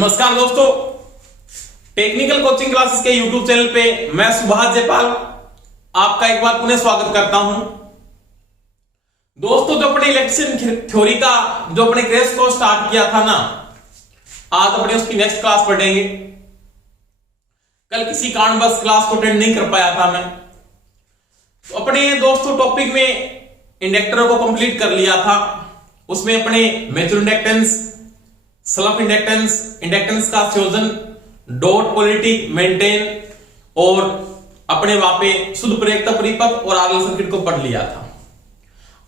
नमस्कार दोस्तों, technical coaching classes के यूट्यूब चैनल पे मैं सुभाष जयपाल आपका एक बार पुनः स्वागत करता हूं। दोस्तों, जो अपने इलेक्ट्रिशियन थ्योरी का जो अपने क्रैश कोर्स स्टार्ट किया था ना, आज अपने उसकी नेक्स्ट क्लास पढ़ेंगे। कल किसी कारणवश क्लास को अटेंड नहीं कर पाया था मैं, तो अपने दोस्तों टॉपिक में इंडक्टर को कंप्लीट कर लिया था। उसमें अपने mutual inductance, self inductance, inductance का संयोजन, डॉट पोलैरिटी मेंटेन और अपने वहां पे शुद्ध प्रेरकता परिपथ और आरएल सर्किट को पढ़ लिया था।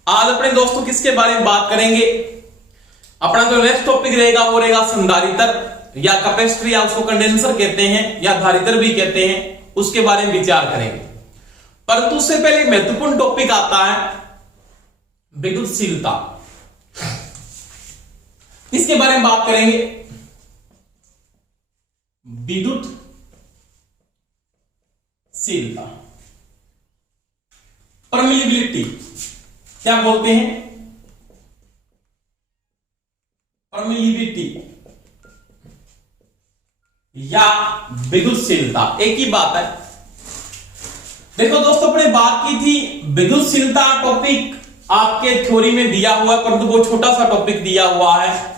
आज अपने दोस्तों किसके बारे में बात करेंगे? अपना जो नेक्स्ट टॉपिक रहेगा वो रहेगा संधारित्र या कैपेसिटर या उसको कंडेंसर कहते हैं या धारित्र भी कहते हैं, उसके बारे में विचार करेंगे। परंतु उससे पहले महत्वपूर्ण टॉपिक आता है विद्युतशीलता। इसके बारे में बात करेंगे। विद्युतशीलता, परमिलिबिलिटी क्या बोलते हैं? परमिलिबिलिटी या विद्युतशीलता एक ही बात है। देखो दोस्तों, अपने बात की थी विद्युतशीलता टॉपिक आपके थ्योरी में दिया हुआ है, परंतु वो छोटा सा टॉपिक दिया हुआ है।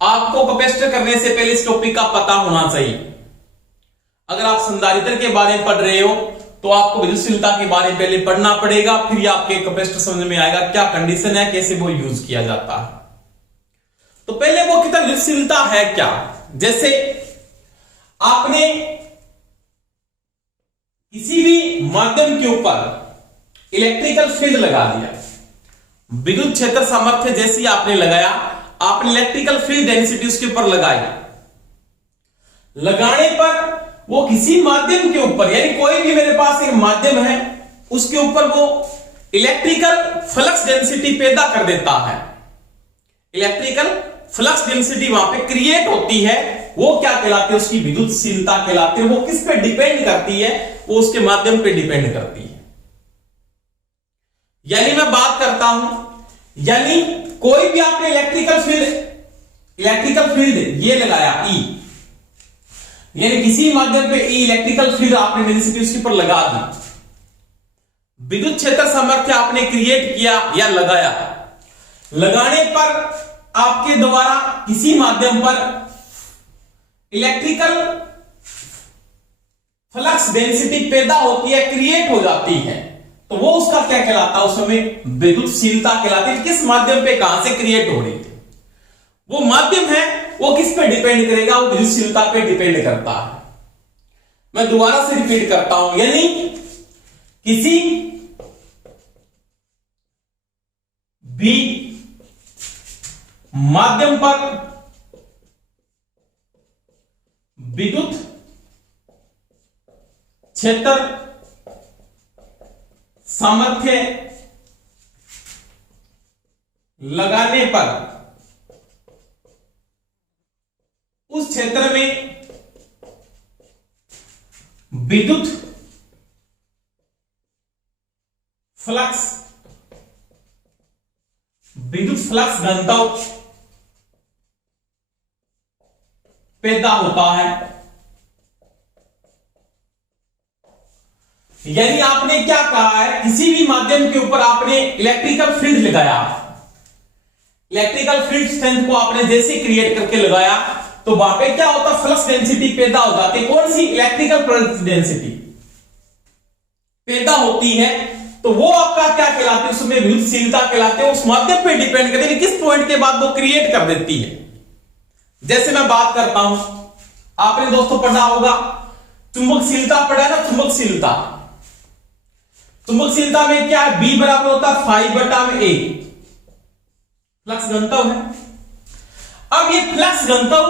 आपको कैपेसिटर करने से पहले इस टॉपिक का पता होना चाहिए। अगर आप संधारित्र के बारे में पढ़ रहे हो तो आपको विद्युतशीलता के बारे में पहले पढ़ना पड़ेगा, फिर आपके कैपेसिटर समझ में आएगा क्या कंडीशन है, कैसे वो यूज किया जाता है। तो पहले वो कितना विद्युतशीलता है क्या? जैसे आपने किसी भी माध्यम के ऊपर इलेक्ट्रिकल फील्ड लगा दिया, विद्युत क्षेत्र सामर्थ्य जैसी आपने लगाया, आपने इलेक्ट्रिकल फील्ड डेंसिटी उसके ऊपर लगाई। लगाने पर वो किसी माध्यम के ऊपर, यानी कोई भी मेरे पास एक माध्यम है, उसके ऊपर वो इलेक्ट्रिकल फ्लक्स डेंसिटी पैदा कर देता है। इलेक्ट्रिकल फ्लक्स डेंसिटी वहां पे क्रिएट होती है, वो क्या कहलाती है? उसकी विद्युतशीलता कहलाती है। वो किस पे डिपेंड करती है? वो उसके माध्यम पे डिपेंड करती है। यानी मैं बात करता हूं, यानी कोई भी आपने इलेक्ट्रिकल फील्ड ये लगाया E, यानी किसी माध्यम पे E इलेक्ट्रिकल फील्ड आपने डेंसिटी उसके ऊपर लगा दी, विद्युत क्षेत्र सामर्थ्य आपने क्रिएट किया या लगाया। लगाने पर आपके द्वारा किसी माध्यम पर इलेक्ट्रिकल फ्लक्स डेंसिटी पैदा होती है, क्रिएट हो जाती है, तो वो उसका क्या कहलाता है? उस समय विद्युतशीलता कहलाती है। किस माध्यम पे कहां से क्रिएट हो रही है, वो माध्यम है, वो किस पे डिपेंड करेगा? वो विद्युतशीलता पे डिपेंड करता है। मैं दोबारा से रिपीट करता हूं, यानी किसी भी माध्यम पर विद्युत क्षेत्र सामर्थ्य लगाने पर उस क्षेत्र में विद्युत फ्लक्स घनत्व पैदा होता है। यानी आपने क्या कहा है? किसी भी माध्यम के ऊपर आपने इलेक्ट्रिकल फील्ड लगाया, इलेक्ट्रिकल फील्ड स्ट्रेंथ को आपने जैसे क्रिएट करके लगाया, तो वहां पे क्या होता? फ्लक्स डेंसिटी पैदा हो जाती है। कौन सी? इलेक्ट्रिकल फ्लक्स डेंसिटी पैदा होती है, तो वो आपका क्या कहलाती है? उसमें विद्युतशीलता कहलाती है। उस माध्यम पे डिपेंड करती है किस पॉइंट के बाद वो क्रिएट कर देती है। जैसे मैं बात करता हूं, आपने दोस्तों पढ़ा होगा चुंबकशीलता, पढ़ा है ना? चुंबकशीलता में क्या है? B बराबर होता है φ/A, फ्लक्स घनत्व है। अब ये फ्लक्स घनत्व,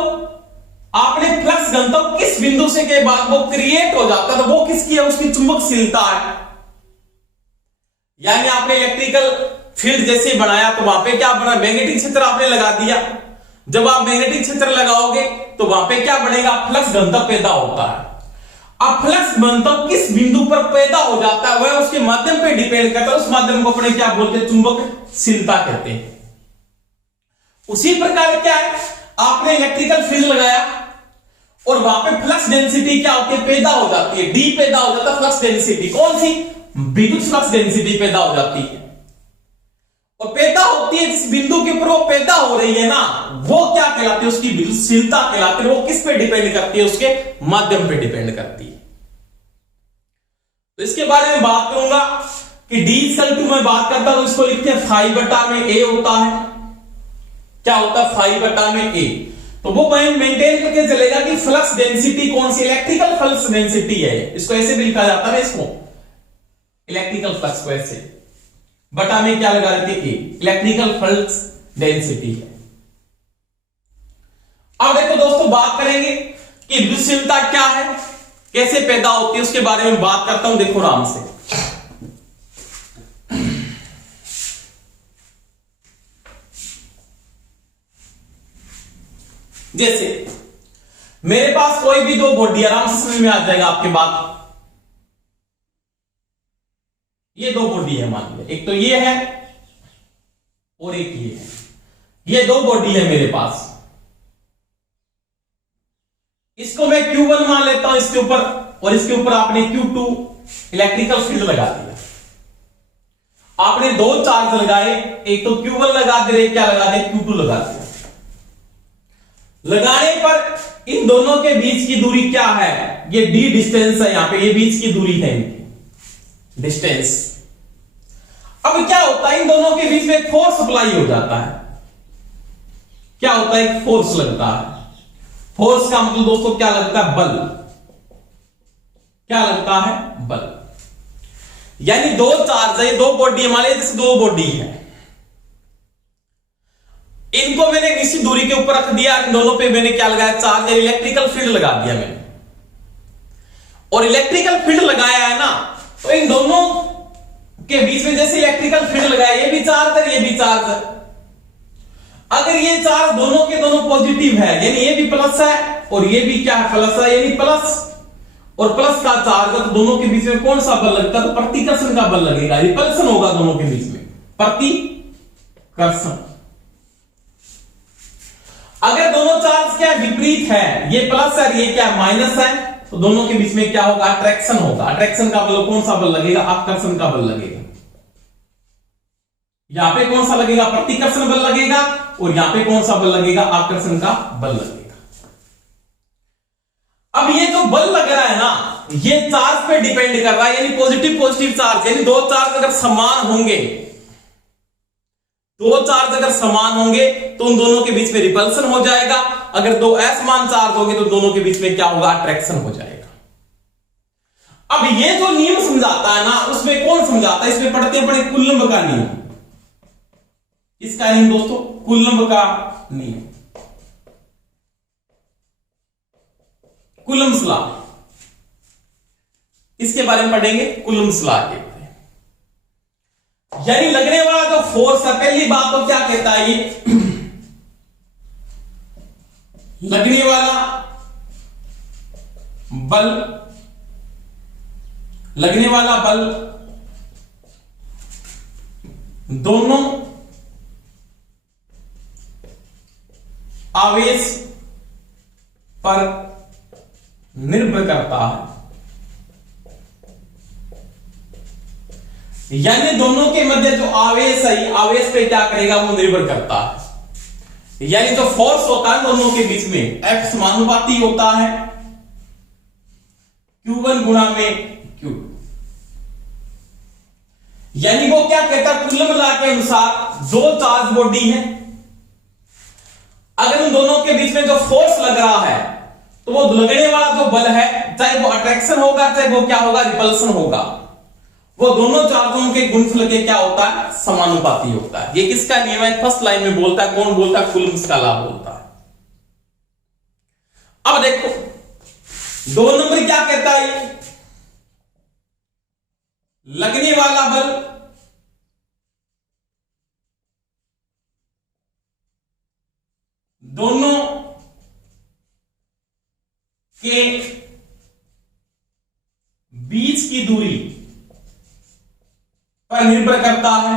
आपने फ्लक्स घनत्व किस बिंदु से के बाद वो क्रिएट हो जाता है, तो वो किसकी है? उसकी चुंबकशीलता है। यानी आपने इलेक्ट्रिकल फील्ड जैसे बनाया, तो वहां पे क्या बना? मैग्नेटिक क्षेत्र आपने लगा दिया। जब आप मैग्नेटिक क्षेत्र लगाओगे तो वहां पे क्या बनेगा? फ्लक्स घनत्व पैदा होता है। अब फ्लक्स घनत्व किस बिंदु पर पैदा हो जाता है, वह उसके माध्यम पे डिपेंड करता है। उस माध्यम को अपने क्या बोलते हैं? चुंबकशीलता कहते हैं। उसी प्रकार क्या है, आपने इलेक्ट्रिकल फील्ड लगाया, और वहां पे फ्लक्स डेंसिटी क्या होती है, पैदा हो जाती है, डी पैदा हो जाता है फ्लक्स डेंसिटी। कौन सी, विद्युत फ्लक्स डेंसिटी पैदा हो जाती है। और पैदा होती है जिस बिंदु के ऊपर वो पैदा हो रही है ना, वो क्या कहलाती है, उसकी विद्युतशीलता कहलाती है। वो किस पे डिपेंड करती है, उसके माध्यम पे डिपेंड करती है। तो इसके बारे में बात करूंगा कि डी इक्वल टू मैं बात करता हूं तो इसको लिखते हैं फाई बटा में ए होता है। क्या होता है, फाई बटा में ए। तो वो मेंटेन करके चलेगा कि फ्लक्स डेंसिटी कौन सी, इलेक्ट्रिकल फ्लक्स डेंसिटी है। इसको ऐसे भी लिखा जाता है, इसको इलेक्ट्रिकल फ्लक्स को ऐसे बटा में क्या लगा देते ए, इलेक्ट्रिकल फ्लक्स डेंसिटी है। अब देखो दोस्तों, बात करेंगे कि विद्युतशीलता क्या है, कैसे पैदा होती है, उसके बारे में बात करता हूं। देखो आराम से, जैसे मेरे पास कोई भी दो बॉडी, आराम से समझ में आ जाएगा आपके बात। ये दो बॉडी है, मान लीजिए एक तो ये है और एक ये है। ये दो बॉडी है मेरे पास, इसको मैं Q1 मान लेता हूं इसके ऊपर, और इसके ऊपर आपने Q2 इलेक्ट्रिकल फील्ड लगा दिया। आपने दो चार्ज लगाए, एक तो Q1 लगा दे, क्या लगा दे, Q2 लगा दे। लगाने पर इन दोनों के बीच की दूरी क्या है, ये d डिस्टेंस है, यहां पे ये बीच की दूरी है इनकी डिस्टेंस। अब क्या होता है, इन दोनों के बीच में फोर्स अप्लाई हो जाता है। क्या होता है, एक फोर्स लगता है। फोर्स का मतलब दोस्तों क्या लगता है, बल। क्या लगता है, बल। यानी दो चार्ज है, दो बॉडी मान लीजिए, जैसे दो बॉडी है, इनको मैंने किसी दूरी के ऊपर रख दिया, इन दोनों पे मैंने क्या लगाया, चार्ज, इलेक्ट्रिकल फील्ड लगा दिया मैंने। और इलेक्ट्रिकल फील्ड लगाया है ना, तो इन दोनों के बीच में जैसे इलेक्ट्रिकल फील्ड लगाया, ये भी चार्ज है, ये भी चार्ज है। अगर ये चार्ज दोनों के दोनों पॉजिटिव है, यानी ये भी प्लस है और ये भी क्या है, प्लस है, यानी प्लस और प्लस का चार्ज है, तो दोनों के बीच में कौन सा बल लगता है, तो प्रतिकर्षण का बल लगेगा, रिपल्सन होगा दोनों के बीच में, प्रतिकर्षण। अगर दोनों चार्ज क्या विपरीत है, ये प्लस है, ये क्या माइनस है, तो दोनों के बीच में क्या होगा, अट्रैक्शन होगा। अट्रैक्शन का बल कौन सा बल लगेगा, आकर्षण का बल लगेगा। यहां पे कौन सा लगेगा, प्रतिकर्षण बल लगेगा, और यहां पे कौन सा बल लगेगा, आकर्षण का बल लगेगा। अब ये जो बल लग रहा है ना, ये चार्ज पे डिपेंड कर रहा है, यानी पॉजिटिव पॉजिटिव चार्ज, यानी दो चार्ज अगर समान होंगे, दो चार्ज अगर समान होंगे तो उन दोनों के बीच में रिपल्सन हो जाएगा। अगर दो असमान चार्ज होंगे तो दोनों के बीच में क्या होगा, अट्रैक्शन हो जाएगा। अब ये जो नियम समझाता है ना, उसमें कौन समझाता है, इसमें पढ़ते हैं अपने कूलम्ब का नियम। इसका नियम दोस्तों, कूलम्ब का नियम, कूलम्ब्स लॉ, इसके बारे में पढ़ेंगे, कूलम्ब्स लॉ के बारे में। यानी लगने वाला जो फोर्स है, पहली बात तो क्या कहता है ये, लगने वाला बल, लगने वाला बल दोनों आवेश पर निर्भर करता है। यानी दोनों के मध्य जो आवेश है, आवेश पे क्या करेगा, वो निर्भर करता है। यानी जो फोर्स होता है दोनों के बीच में, F समानुपाती होता है Q1 गुणा में Q2। यानी वो क्या कहता है, कूलम्ब लॉ के अनुसार दो चार्ज बॉडी है, अगर उन दोनों के बीच में जो फोर्स लग रहा है, तो वो लगने वाला जो बल है, चाहे वो अट्रैक्शन होगा, चाहे वो क्या होगा, रिपल्सन होगा, वो दोनों चार्जों के गुणनफल के क्या होता है, समानुपाती होता है। ये किसका नियम है, फर्स्ट लाइन में बोलता है, कौन बोलता है, कूलम्ब्स का लॉ बोलता है। अब देखो दो नंबर क्या कहता है, लगने वाला बल दोनों के बीच की दूरी पर निर्भर करता है।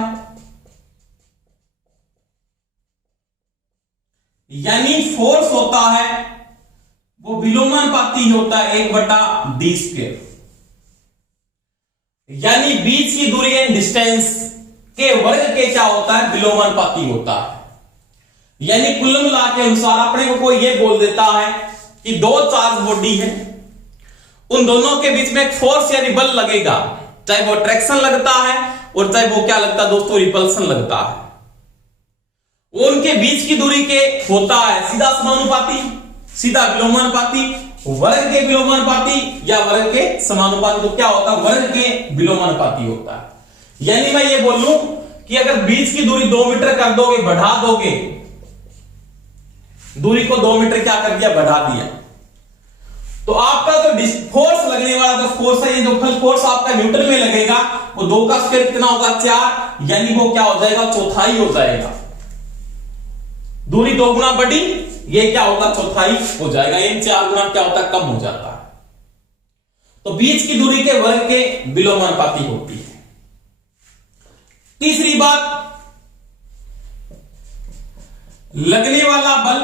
यानी फोर्स होता है वो विलोमानुपाती होता है 1/d²। यानी बीच की दूरी एंड डिस्टेंस के वर्ग के क्या होता है, विलोमानुपाती होता है। यानी कुल मिला के अनुसार अपने को कोई ये बोल देता है कि दो चार्ज बॉडी है, उन दोनों के बीच में एक फोर्स यानी बल लगेगा, चाहे वो अट्रैक्शन लगता है और चाहे वो क्या लगता है दोस्तों, रिपल्सन लगता है। वो उनके बीच की दूरी के होता है सीधा समानुपाती, सीधा विलोमानुपाती, वर्ग के विलोमानुपाती या वर्ग के समानुपाती। तो क्या होता है, वर्ग के विलोमानुपाती होता है। यानी मैं ये बोल लूं कि अगर बीच की दूरी 2 मीटर कर दोगे, बढ़ा दोगे, दूरी को 2 मीटर क्या कर दिया, बढ़ा दिया, तो आपका जो फोर्स लगने वाला जो फोर्स है, ये जो फोर्स आपका न्यूटन में लगेगा, वो 2 का स्क्वायर कितना होगा, 4, यानी वो क्या हो जाएगा, चौथाई हो जाएगा। दूरी 2 गुना बढ़ी, ये क्या होगा, चौथाई हो जाएगा। इन 4 गुना क्या होता है, कम हो जाता है। तो बीच की दूरी के वर्ग के विलोमानुपाती होती है। तीसरी बात, लगने वाला बल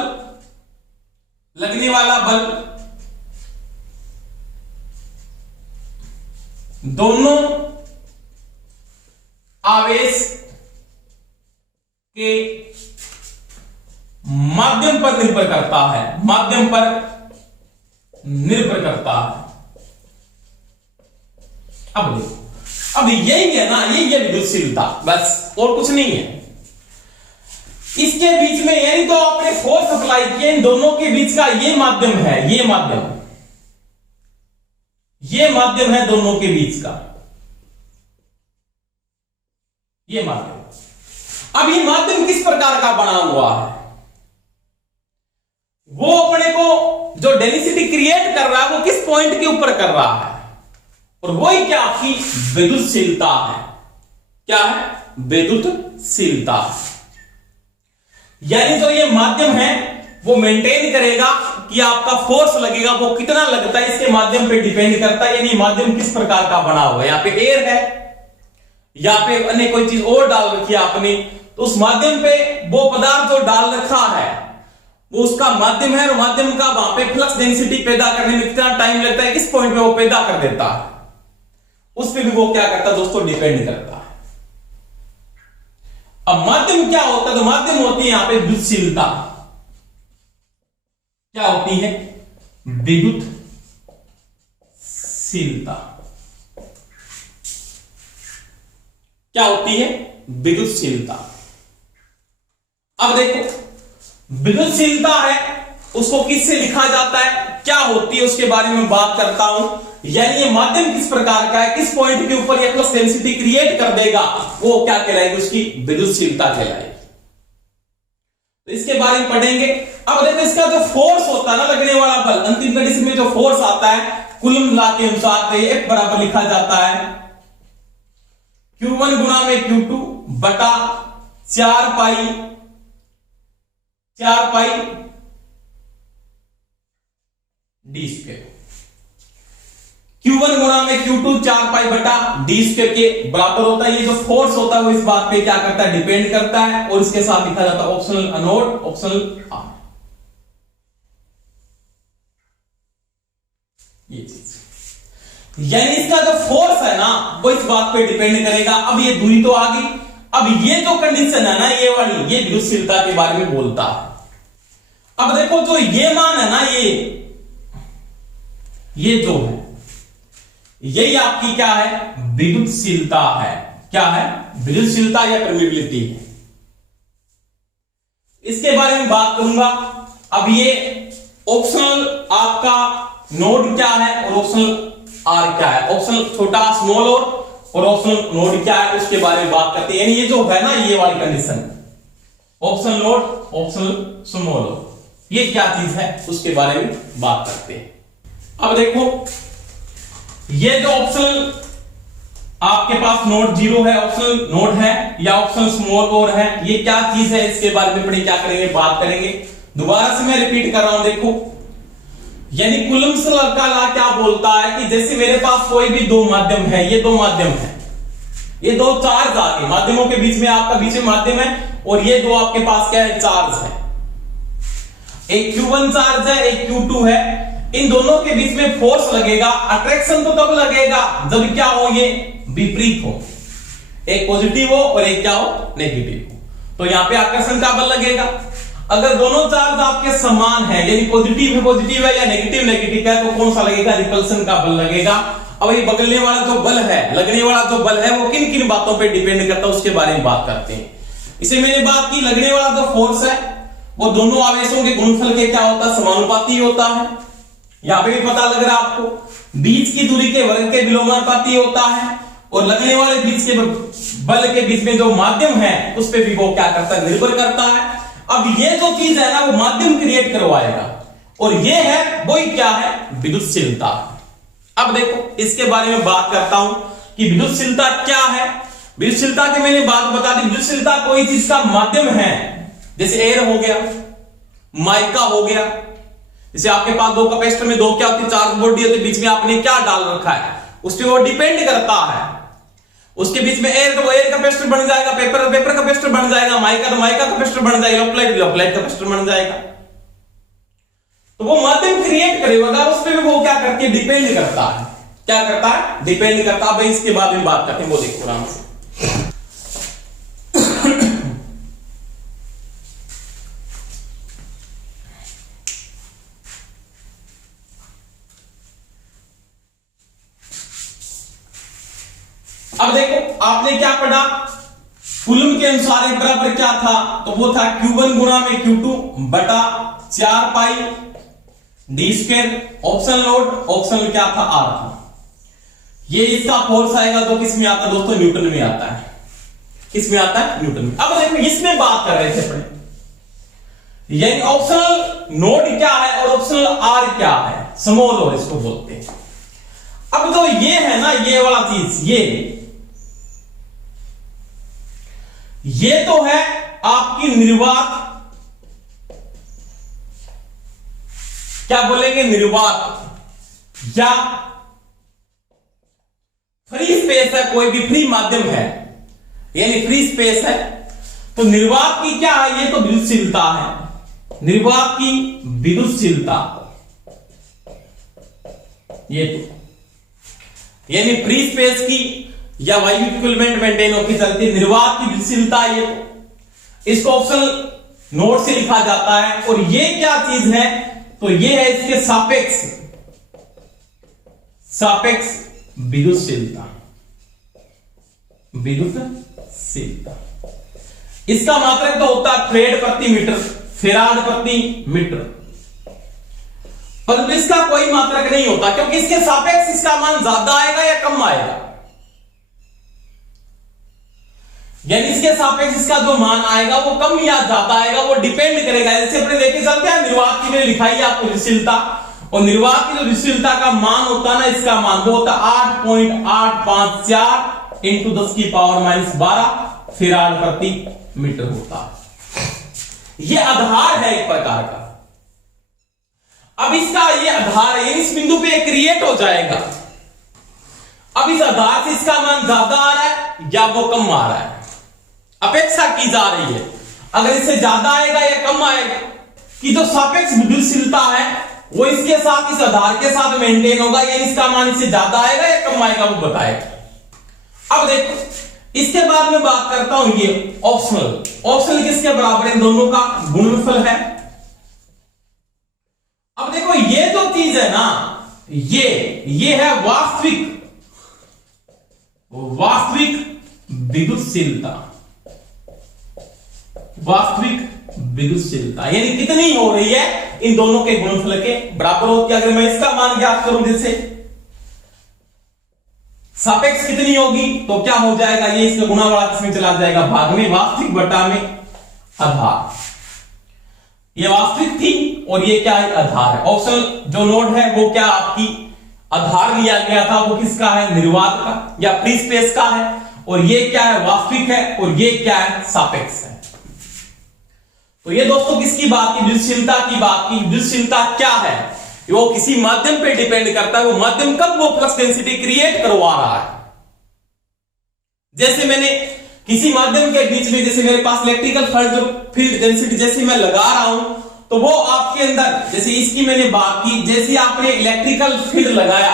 दोनों आवेश के माध्यम पर निर्भर करता है, माध्यम पर निर्भर करता है। अब देखो, अब यही है ना, यही है विद्युतशीलता, बस और कुछ नहीं है। इसके बीच में यानी तो आपने फोर्स अप्लाई किए, इन दोनों के बीच का ये माध्यम है, ये माध्यम है दोनों के बीच का, ये माध्यम। अब ये माध्यम किस प्रकार का बना हुआ है, वो अपने को जो डेंसिटी क्रिएट कर रहा है वो किस पॉइंट के ऊपर कर रहा है, और वही क्या आपकी विद्युतशीलता है। क्या है, विद्युतशीलता। यानी जो ये माध्यम है वो मेंटेन करेगा कि आपका फोर्स लगेगा वो कितना लगता है, इसके माध्यम पे डिपेंड करता है। यानी माध्यम किस प्रकार का बना हुआ है, यहां पे एयर है, यहां पे अन्य कोई चीज और डाल रखी है आपने, तो उस माध्यम पे वो पदार्थ जो डाल रखा है वो उसका माध्यम है, और माध्यम का वहां पे फ्लक्स डेंसिटी पैदा करने में कितना टाइम लगता है, किस पॉइंट पे वो पैदा कर देता है, उस पे भी वो क्या करता है दोस्तों, डिपेंड करता है। अब माध्यम क्या होता है, तो माध्यम होती है यहां पे विद्युतशीलता। क्या होती है, विद्युतशीलता। क्या होती है, विद्युतशीलता। अब देखो, विद्युतशीलता है उसको किससे लिखा जाता है, क्या होती है, उसके बारे में बात करता हूं। यानी ये माध्यम किस प्रकार का है, किस पॉइंट के ऊपर ये फ्लक्स डेंसिटी क्रिएट कर देगा, वो क्या कहलाएगी, उसकी विद्युतशीलता कहलाएगी। तो इसके बारे में पढ़ेंगे। अब देखो, इसका जो फोर्स होता है ना, लगने वाला बल, अंतिम कंडीशन में जो फोर्स आता है कूलम लॉ के अनुसार F बराबर लिखा जाता है Q1 गुणा में Q2 बटा 4 पाई d²। Q1 गुणा में Q2 4 पाई बटा d² के बराबर होता है। ये जो फोर्स होता है वो इस बात पे क्या करता है, डिपेंड करता है, और इसके साथ लिखा जाता है ऑप्शनल अनोड, ऑप्शनल आर। ये चीज, यानी इसका जो फोर्स है ना वो इस बात पे डिपेंड करेगा। अब ये दूरी तो आ गई, अब ये जो कंडीशन है ना, ये वाली, ये विद्युतशीलता के बारे में बोलता है। अब देखो, जो ये मान है ना, ये जो है, यही आपकी क्या है, विद्युतशीलता है। क्या है, विद्युतशीलता या परमीबिलिटी है। इसके बारे में बात करूंगा। अब ये ऑप्शनल आपका नोड क्या है और ऑप्शनल आर क्या है, ऑप्शनल छोटा स्मॉल और ऑप्शनल नोड क्या है, उसके बारे में बात करते हैं। यानी ये जो है ना, ये वाली condition, optional node, optional small, ये क्या चीज है उसके बारे में बात करते हैं। अब देखो, ये जो ऑप्शनल आपके पास नोड 0 है, ऑप्शनल नोड है या ऑप्शनल स्मॉल और है, ये क्या चीज है, इसके बारे में अपने क्या करेंगे, बात करेंगे। दोबारा से मैं रिपीट कर रहा हूं। देखो, यानी कूलम्ब्स का लॉ क्या बोलता है कि जैसे मेरे पास कोई भी दो माध्यम है, ये दो माध्यम है, ये दो चार्ज आ गए, माध्यमों के बीच में आपका बीच में माध्यम है, और ये दो आपके पास क्या है, चार्ज है। एक Q1 चार्ज है, एक Q2 है। इन दोनों के बीच में फोर्स लगेगा। अट्रैक्शन तो तब लगेगा जब क्या हो, ये विपरीत हो, एक पॉजिटिव हो और एक क्या हो, नेगेटिव हो। तो यहां पे आकर्षण का बल लगेगा। अगर दोनों चार्ज आपके समान है, यानी पॉजिटिव है या नेगेटिव है, तो कौन सा लगेगा, रिपल्सन का बल लगेगा। अब ये बगलने वाला जो बल है, लगने वाला जो बल है, वो किन किन बातों पे डिपेंड करता है उसके बारे में बात करते हैं। इसे मैंने बात की, लगने वाला जो फोर्स है वो दोनों आवेशों के गुणनफल के क्या होता है, समानुपाती होता है। यहां पे भी पता लग रहा है आपको, बीच की दूरी के वर्ग के विलोमानुपाती होता है, और लगने वाले बीच के बल के बीच में जो माध्यम है उस पर भी वो क्या करता है, निर्भर करता है। अब ये जो चीज है ना, वो माध्यम क्रिएट करवाएगा, और ये है वही क्या है, विद्युतशीलता। अब देखो इसके बारे में बात करता हूं कि विद्युतशीलता क्या है। विद्युतशीलता की मैंने बात बता दी, विद्युतशीलता कोई चीज का माध्यम है, जैसे एयर हो गया, माइका हो गया। जैसे आपके पास दो कैपेसिटर में दो क्या होती है, चार्ज बॉडी होती है, बीच में आपने क्या डाल रखा है, उस पर वो डिपेंड करता है। उसके बीच में एयर, तो वो एयर कैपेसिटर बन जाएगा, पेपर कैपेसिटर बन जाएगा, माइका तो माइका कैपेसिटर बन जाएगा, इलेक्ट्रोलाइट कैपेसिटर बन जाएगा। तो वो माध्यम क्रिएट करेगा, उस पर वो क्या करती है, डिपेंड करता है। क्या करता है, डिपेंड करता है। भाई इसके बारे में बात करते हैं, वो देखो आराम से। अब देखो आपने क्या पढ़ा, कूलम के अनुसार एक बराबर क्या था, तो वो था Q1 गुणा में Q2 बटा 4 pi D square. Option load, option क्या था, R था। ये इसका फोर्स आएगा तो किस में आता है दोस्तों, न्यूटन में आता है। किस में आता है, न्यूटन में। अब देखो इसमें बात कर रहे थे अपने, यानी ऑप्शनल नोड क्या है और ऑप्शनल R क्या है, स्मॉल और इसको बोलते हैं। अब तो ये है ना, ये वाला चीज, ये तो है आपकी निर्वात, क्या बोलेंगे, निर्वात या फ्री स्पेस है, कोई भी फ्री माध्यम है, यानी फ्री स्पेस है। तो निर्वात की क्या है, ये तो विद्युतशीलता है, निर्वात की विद्युतशीलता, ये तो यानी फ्री स्पेस की या वायु इक्विवेलेंट मेंटेन होकर चलती है, निर्वात की विद्युतशीलता। ये तो इसको ऑप्शन नोट से लिखा जाता है। और ये क्या चीज है, तो ये है इसके सापेक्ष विद्युतशीलता, विद्युतशीलता। इसका मात्रक तो होता है फ्रेड प्रति मीटर, फेराड प्रति मीटर, परंतु इसका कोई मात्रक नहीं होता, क्योंकि इसके सापेक्ष इसका मान ज्यादा आएगा या कम आएगा, यानी इसके सापेक्ष इसका जो मान आएगा वो कम या ज्यादा आएगा, वो डिपेंड करेगा। जैसे अपने देखे चलते हैं, निर्वात की मैंने लिखाई है आपको विद्युतशीलता, और निर्वात की जो विद्युतशीलता का मान होता है ना, इसका मान वो होता है 8.854 इंटू 10 की पावर -12 फेराड प्रति मीटर होता है। ये आधार है एक प्रकार का। अब इसका ये आधार है, इस बिंदु पे क्रिएट हो जाएगा। अब इस आधार से इसका मान ज्यादा आ रहा है या वो कम आ रहा है, अपेक्षा की जा रही है। अगर इससे ज्यादा आएगा या कम आएगा, कि जो सापेक्ष विद्युतशीलता है वो इसके साथ, इस आधार के साथ मेंटेन होगा, यानी इसका मान इससे ज्यादा आएगा या कम आएगा वो बताएगा। अब देखो इसके बाद में बात करता हूं, ये ऑप्शनल किसके बराबर है, दोनों का गुणनफल है। अब देखो ये जो चीज है ना, ये है वास्तविक विद्युतशीलता, वास्तविक विद्युतशीलता यानी कितनी हो रही है, इन दोनों के गुणनफल के बराबर होती है। अगर मैं इसका मान ज्ञात करूं, जैसे सापेक्ष कितनी होगी, तो क्या हो जाएगा, ये इसका गुणा वाला किसमें चला जाएगा, भाग में, वास्तविक बटा में आधार। ये वास्तविक थी और ये क्या है, आधार है। ऑप्शन जो नोड है वो क्या आपकी आधार लिया गया था, वो किसका है, निर्वात का या फ्री स्पेस का है, और ये क्या है, वास्तविक है, और ये क्या है, सापेक्ष है। तो ये दोस्तों किसकी बात की, विद्युतशीलता की बात की। विद्युतशीलता क्या है, वो किसी माध्यम पे डिपेंड करता है, वो माध्यम कब वो फ्लक्स डेंसिटी क्रिएट करवा रहा है। जैसे मैंने किसी माध्यम के बीच में, जैसे मेरे पास इलेक्ट्रिकल फील्ड डेंसिटी जैसे मैं लगा रहा हूं, तो वो आपके अंदर, जैसे इसकी मैंने बात की, जैसे आपने इलेक्ट्रिकल फील्ड लगाया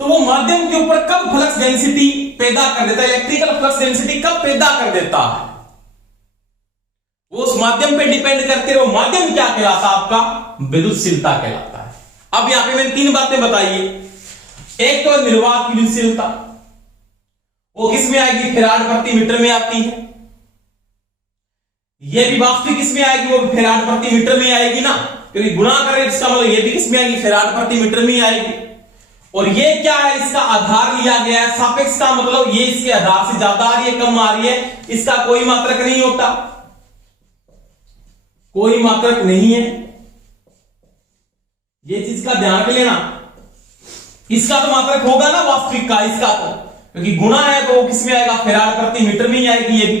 तो वो माध्यम के ऊपर कब फ्लक्स डेंसिटी पैदा कर देता है, इलेक्ट्रिकल फ्लक्स डेंसिटी कब पैदा कर देता है, वो उस माध्यम पे डिपेंड करते रहो। माध्यम क्या कहलाता है आपका, विद्युतशीलता कहलाता है। अब यहां पे मैंने 3 बातें बताई है। एक तो निर्वात की विद्युतशीलता, वो किस में आएगी, फैराड प्रति मीटर में आती है। ये भी वास्तविक किस में आएगी, वो फैराड प्रति मीटर में आएगी ना, क्योंकि गुणा करें इसका मतलब ये भी किस में आएगी, फैराड प्रति मीटर में आएगी। और ये क्या है, इसका आधार लिया गया है सापेक्ष का, मतलब ये इसके आधार से ज्यादा आ रही है कम आ रही है, इसका कोई मात्रक नहीं होता, कोई मात्रक नहीं है, ये चीज का ध्यान रख लेना। इसका तो मात्रक होगा ना वास्तविक का, इसका तो क्योंकि गुणा है तो वो किस में आएगा, फैराड प्रति मीटर में ही आएगी, ये भी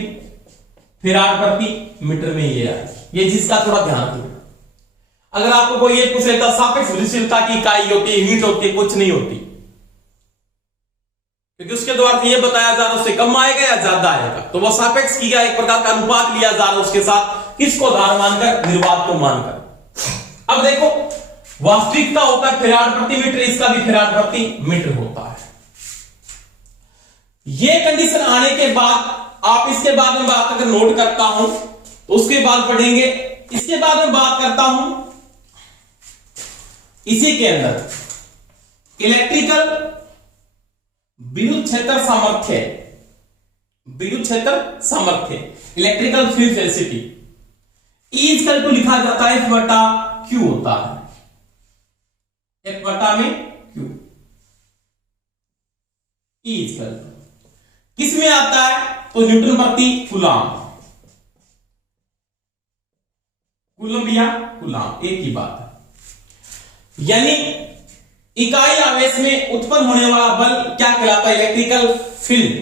फैराड प्रति मीटर में ही आएगी। ये चीज का थोड़ा ध्यान रखना। अगर आपको कोई ये पूछ लेता सापेक्ष विद्युतशीलता की इकाई होती है, यूनिट होती है, कुछ नहीं होती, क्योंकि उसके द्वारा ये बताया जा रहा है उससे कम आएगा या ज्यादा आएगा, तो वह सापेक्ष की एक प्रकार का अनुपात लिया जा रहा है उसके साथ, किसको आधार मानकर, निर्वात को मानकर। अब देखो वास्तविकता होता है फैराड प्रति मीटर, इसका भी फैराड प्रति मीटर होता है। ये कंडीशन आने के बाद आप इसके बाद में बात अगर नोट करता हूं तो उसके बाद पढ़ेंगे। इसके बाद में बात करता हूं इसी के अंदर इलेक्ट्रिकल विद्युत क्षेत्र सामर्थ्य, विद्युत क्षेत्र सामर्थ्य, electrical field density, E equal to लिखा जाता है F बटा Q होता है, F बटा में Q। E इक्वल किस में आता है, तो न्यूटन प्रति कूलम, कूलम या कूलम एक ही बात है। यानी इकाई आवेश में उत्पन्न होने वाला बल क्या कहलाता है, इलेक्ट्रिकल फील्ड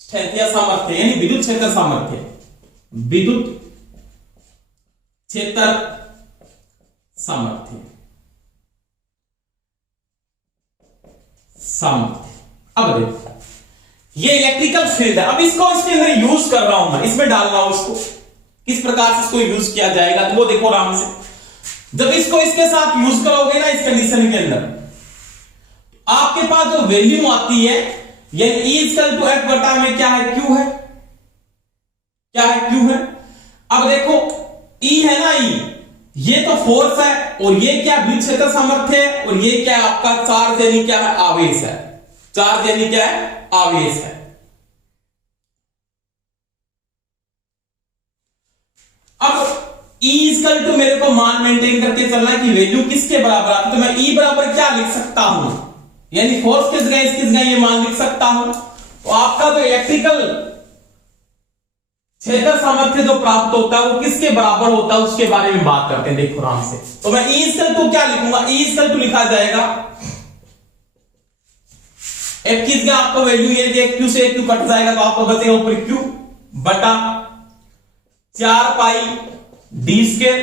स्ट्रेंथ या सामर्थ्य, यानी विद्युत क्षेत्र सामर्थ्य, विद्युत क्षेत्र सामर्थ्य, सामर्थ्य। अब देखो ये इलेक्ट्रिकल फील्ड है, अब इसको इसके अंदर यूज कर रहा हूं मैं, इसमें डाल रहा हूं इसको, किस प्रकार से इसको यूज किया जाएगा तो वो देखो आराम से। जब इसको इसके साथ यूज करोगे ना इस कंडीशन के अंदर, आपके पास जो वैल्यू आती है ये E इक्वल टू F बटा में क्या है, Q है, क्या है, Q है। अब देखो E है ना, E ये तो फोर्स है, और ये क्या विद्युत क्षेत्र सामर्थ्य है, और ये क्या आपका चार्ज यानी क्या है, आवेश है, चार्ज यानी क्या है, आवेश है। अब E इक्वल टू मेरे को मान मेंटेन करके चलना है कि वैल्यू किसके बराबर आती है, तो मैं E बराबर क्या लिख सकता हूं, यानी फोर्स किस जगह किस जगह ये मान लिख सकता हूं। तो आपका जो इलेक्ट्रिकल क्षेत्र सामर्थ्य जो प्राप्त होता है वो किसके बराबर होता है उसके बारे में बात करते हैं, देखो आराम से। तो मैं E इक्वल टू क्या लिखूंगा, E इक्वल टू लिखा जाएगा F की जगह आपको वैल्यू ये दिया, Q से Q कट जाएगा तो आपको बचेगा ऊपर Q बटा 4 पाई D square,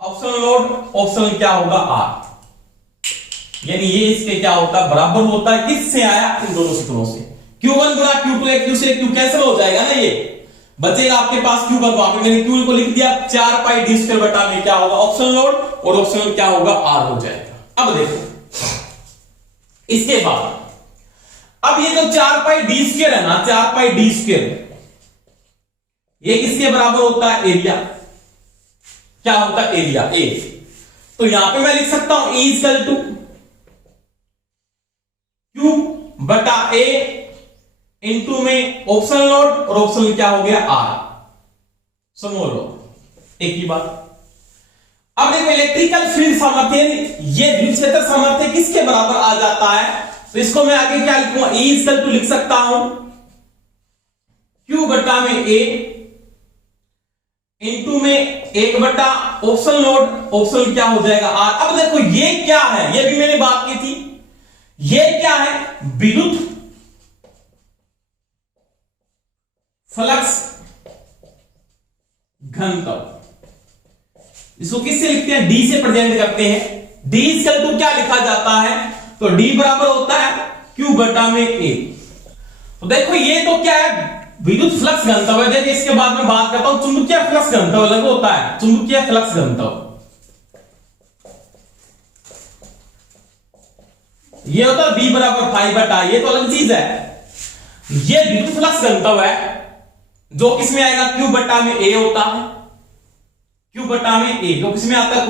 optional load, optional क्या होगा R, यानी ये इसके क्या होता है, बराबर होता है, किससे आया, इन दोनों सूत्रों से। Q1 गुणा Q2 है, Q से Q कैंसिल हो जाएगा ना, ये बचेगा आपके पास Q1, वहां पे मैंने Q को लिख दिया 4 पाई D स्क्वायर बटा में क्या होगा, ऑप्शनल लोड, और ऑप्शनल क्या होगा, R हो जाएगा। अब देखो इसके बाद अब ये जो 4 पाई D स्क्वायर है ना, 4 पाई D स्क्वायर ये किसके बराबर होता है, एरिया, क्या होता है, एरिया ए। तो यहां पे मैं लिख सकता हूं E इक्वल टू Q बटा A इंटू में ऑप्शनल लोड, और ऑप्शनल क्या हो गया, R, समझ लो एक ही बात। अब देखो इलेक्ट्रिकल फील्ड सामर्थ्य, ये विद्युत क्षेत्र सामर्थ्य किसके बराबर आ जाता है, तो इसको मैं आगे क्या लिखूंगा, E इक्वल टू लिख सकता हूं Q बटा में A इंटू में 1 बटा ऑप्शनल लोड, ऑप्शनल क्या हो जाएगा, R। अब देखो ये क्या है, ये भी मैंने बात की थी, ये क्या है, विद्युत फ्लक्स घनत्व, इसको किससे लिखते हैं, D से प्रेजेंट करते हैं। D इक्वल टू क्या लिखा जाता है, तो D बराबर होता है Q बटा में A। तो देखो ये तो क्या है, विद्युत फ्लक्स घनत्व। देखिए इसके बाद में बात करता हूं चुंबकीय फ्लक्स घनत्व अलग होता है, चुंबकीय फ्लक्स घनत्व ये होता है B बराबर फाई बटा, ये तो अलग चीज है। ये विद्युत फ्लक्स घनत्व है जो किसमें आएगा, Q बटा में A होता है, Q बटा में A, जो किसमें आता है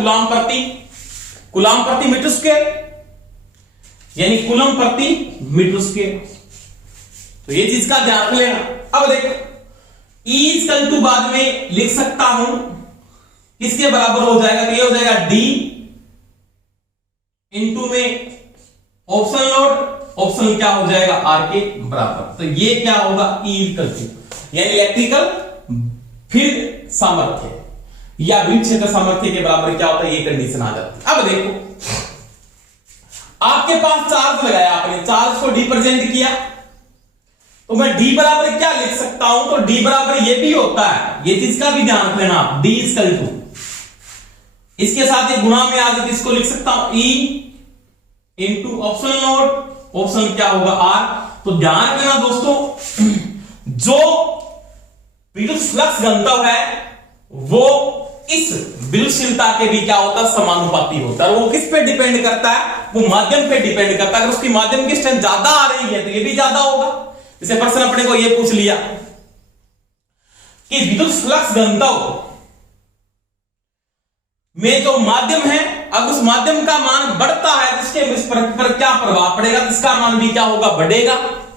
कूलम प्रति मीटर स्क्वायर, यानी कूलम प्रति मीटर स्क्वायर। तो ये चीज का ध्यान रख लेना। अब देखो E इक्वल टू बाद में लिख सकता हूं किसके बराबर हो जाएगा, तो ये हो जाएगा D इंटू में ऑप्शन लोड, ऑप्शन क्या हो जाएगा R के बराबर। तो ये क्या होगा E इक्वल टू, यानी इलेक्ट्रिकल फील्ड सामर्थ्य या विद्युत क्षेत्र सामर्थ्य के बराबर क्या होता है, ये कंडीशन आ जाती है। अब देखो आपके पास चार्ज लगाया, आपने चार्ज को रिप्रेजेंट किया, तो मैं D बराबर क्या लिख सकता हूं, तो D बराबर ये भी होता है, ये चीज का भी ध्यान रख लेना आप। D इक्वल टू इसके साथ एक गुणा में आ जाती, इसको लिख सकता हूं E into option naught, option क्या होगा R। तो ध्यान रखना दोस्तों, जो विद्युत फ्लक्स घनत्व है वो इस विद्युतशीलता के भी क्या होता है, समानुपाती होता है। वो किस पे डिपेंड करता है, वो माध्यम पे डिपेंड करता है। अगर उसकी माध्यम की स्ट्रेंथ ज्यादा आ रही है तो ये भी ज्यादा होगा। जैसे प्रश्न अपने को ये पूछ लिया कि विद्युत फ्लक्स घनत्व में जो माध्यम है, अगर उस माध्यम का मान बढ़ता है तो इसके पर क्या प्रभाव पड़ेगा, तो इसका मान भी क्या होगा, बढ़ेगा।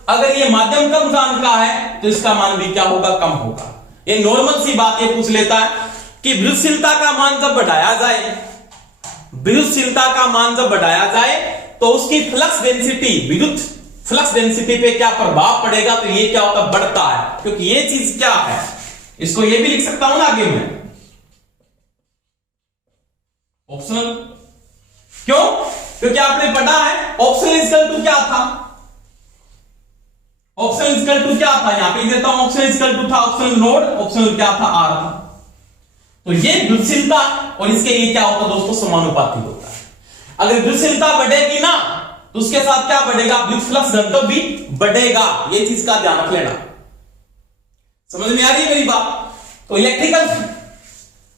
अगर ये माध्यम कम मान का है तो इसका मान भी क्या होगा, कम होगा। ये नॉर्मल सी बात ये पूछ लेता है कि विद्युतशीलता का मान जब बढ़ाया जाए, विद्युतशीलता का मान जब बढ़ाया जाए तो उसकी फ्लक्स डेंसिटी, विद्युत फ्लक्स डेंसिटी पे क्या प्रभाव पड़ेगा, तो ये क्या होता है, बढ़ता है। क्योंकि ये चीज क्या है, इसको ये भी लिख सकता हूं ना आगे में ऑप्शनल। क्यों, क्योंकि आपने पढ़ा है ऑप्शन इक्वल टू क्या था, ऑप्शन इक्वल टू क्या था, यहां पे देता हूं ऑप्शन इक्वल टू था ऑप्शन नोड, ऑप्शन क्या था R था। तो ये विद्युतशीलता और इसके ये क्या होता है दोस्तों, समानुपाती होता है। अगर विद्युतशीलता बढ़ेगी ना तो उसके साथ क्या बढ़ेगा, विद्युत फ्लक्स घनत्व भी बढ़ेगा। ये चीज का ध्यान रख लेना। समझ में आ रही है मेरी बात। तो इलेक्ट्रिकल